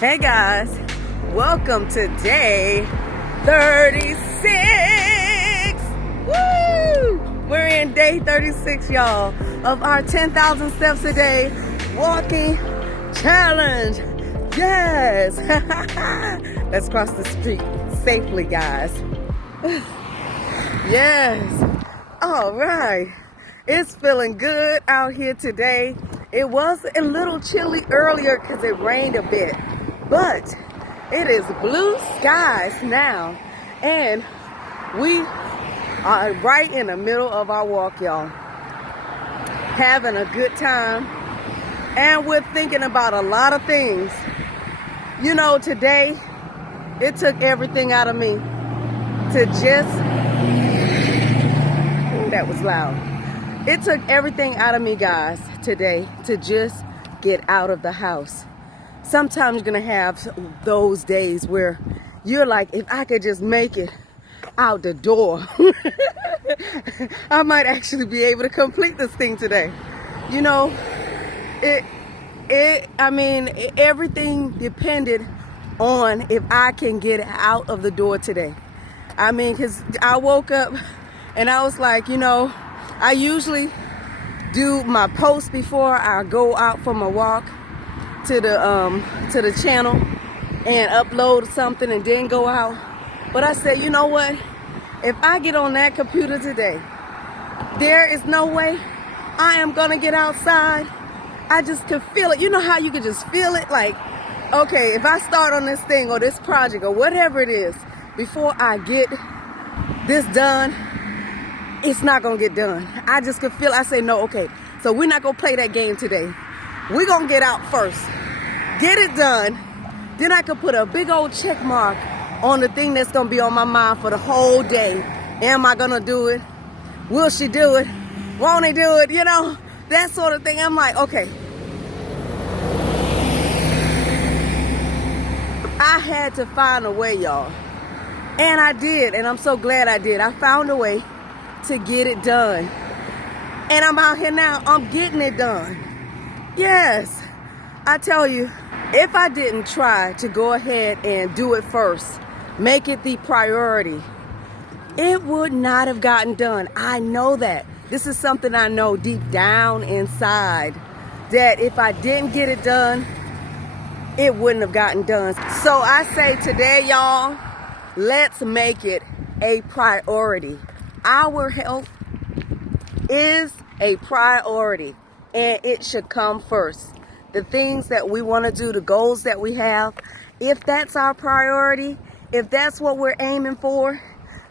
Hey guys, welcome to day 36. Woo! We're in day 36, y'all, of our 10,000 steps a day walking challenge. Yes! Let's cross the street safely, guys. Yes. All right. It's feeling good out here today. It was a little chilly earlier because it rained a bit, but it is blue skies now, and we are right in the middle of our walk, y'all. Having a good time, and we're thinking about a lot of things. You know, today, it took everything out of me to just, that was loud. It took everything out of me, guys, today to just get out of the house. Sometimes you're going to have those days where you're like, if I could just make it out the door, I might actually be able to complete this thing today. You know, everything depended on if I can get out of the door today. I mean, because I woke up and I was like, you know, I usually do my post before I go out for my walk to the channel and upload something and then go out. But I said, you know what? If I get on that computer today, there is no way I am gonna get outside. I just could feel it. You know how you could just feel it? Like, okay, if I start on this thing or this project or whatever it is, before I get this done, it's not gonna get done. I just could feel, I say, no, okay, so we're not gonna play that game today. We're gonna get out first, get it done, then I could put a big old check mark on the thing that's gonna be on my mind for the whole day. Am I gonna do it? Will she do it? Won't he do it? You know, that sort of thing. I'm like, okay. I had to find a way, y'all. And I did, and I'm so glad I did. I found a way to get it done. And I'm out here now, I'm getting it done. Yes, I tell you, if I didn't try to go ahead and do it first, make it the priority, it would not have gotten done. I know that. This is something I know deep down inside, that if I didn't get it done, it wouldn't have gotten done. So I say today, y'all, let's make it a priority. Our health is a priority, and it should come first. The things that we want to do, the goals that we have, if that's our priority, if that's what we're aiming for,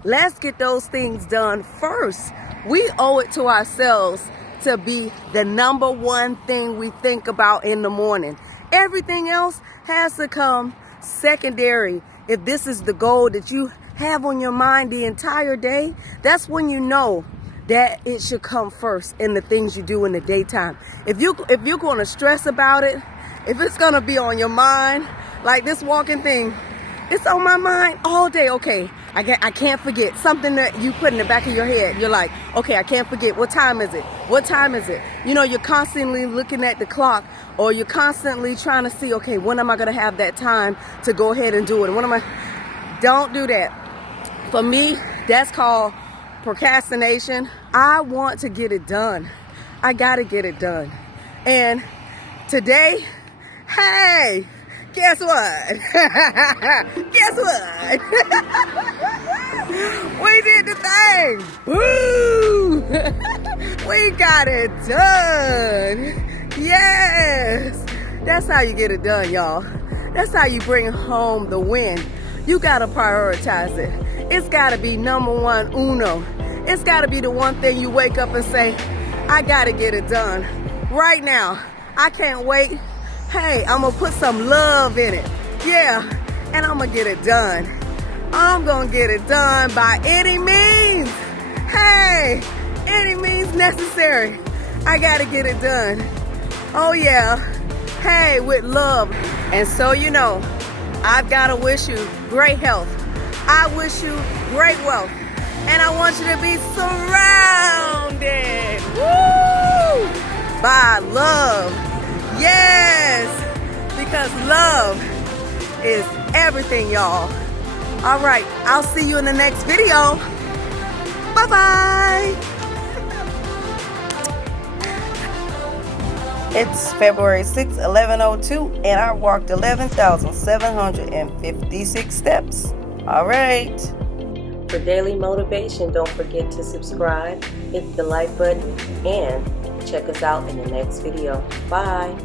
let's get those things done first. We owe it to ourselves to be the number one thing we think about in the morning. Everything else has to come secondary. If this is the goal that you have on your mind the entire day, that's when you know that it should come first in the things you do in the daytime. If you're going to stress about it, if it's going to be on your mind, like this walking thing, it's on my mind all day. Okay, I can't forget something that you put in the back of your head. You're like, okay, I can't forget. What time is it? What time is it? You know, you're constantly looking at the clock, or you're constantly trying to see, okay, when am I going to have that time to go ahead and do it? Don't do that. For me, that's called procrastination. I want to get it done. I got to get it done. And today, hey, guess what? Guess what? We did the thing. Woo! We got it done. Yes. That's how you get it done, y'all. That's how you bring home the win. You got to prioritize it. It's got to be number one, uno. It's got to be the one thing you wake up and say, I got to get it done right now. I can't wait. Hey, I'm going to put some love in it. Yeah, and I'm going to get it done. I'm going to get it done by any means. Hey, any means necessary. I got to get it done. Oh, yeah. Hey, with love. And so, you know, I've got to wish you great health. I wish you great wealth. And I want you to be surrounded, woo, by love. Yes, because love is everything, y'all. All right, I'll see you in the next video. Bye-bye. It's February 6th, 11:02, and I walked 11,756 steps. All right. For daily motivation, don't forget to subscribe, hit the like button, and check us out in the next video. Bye.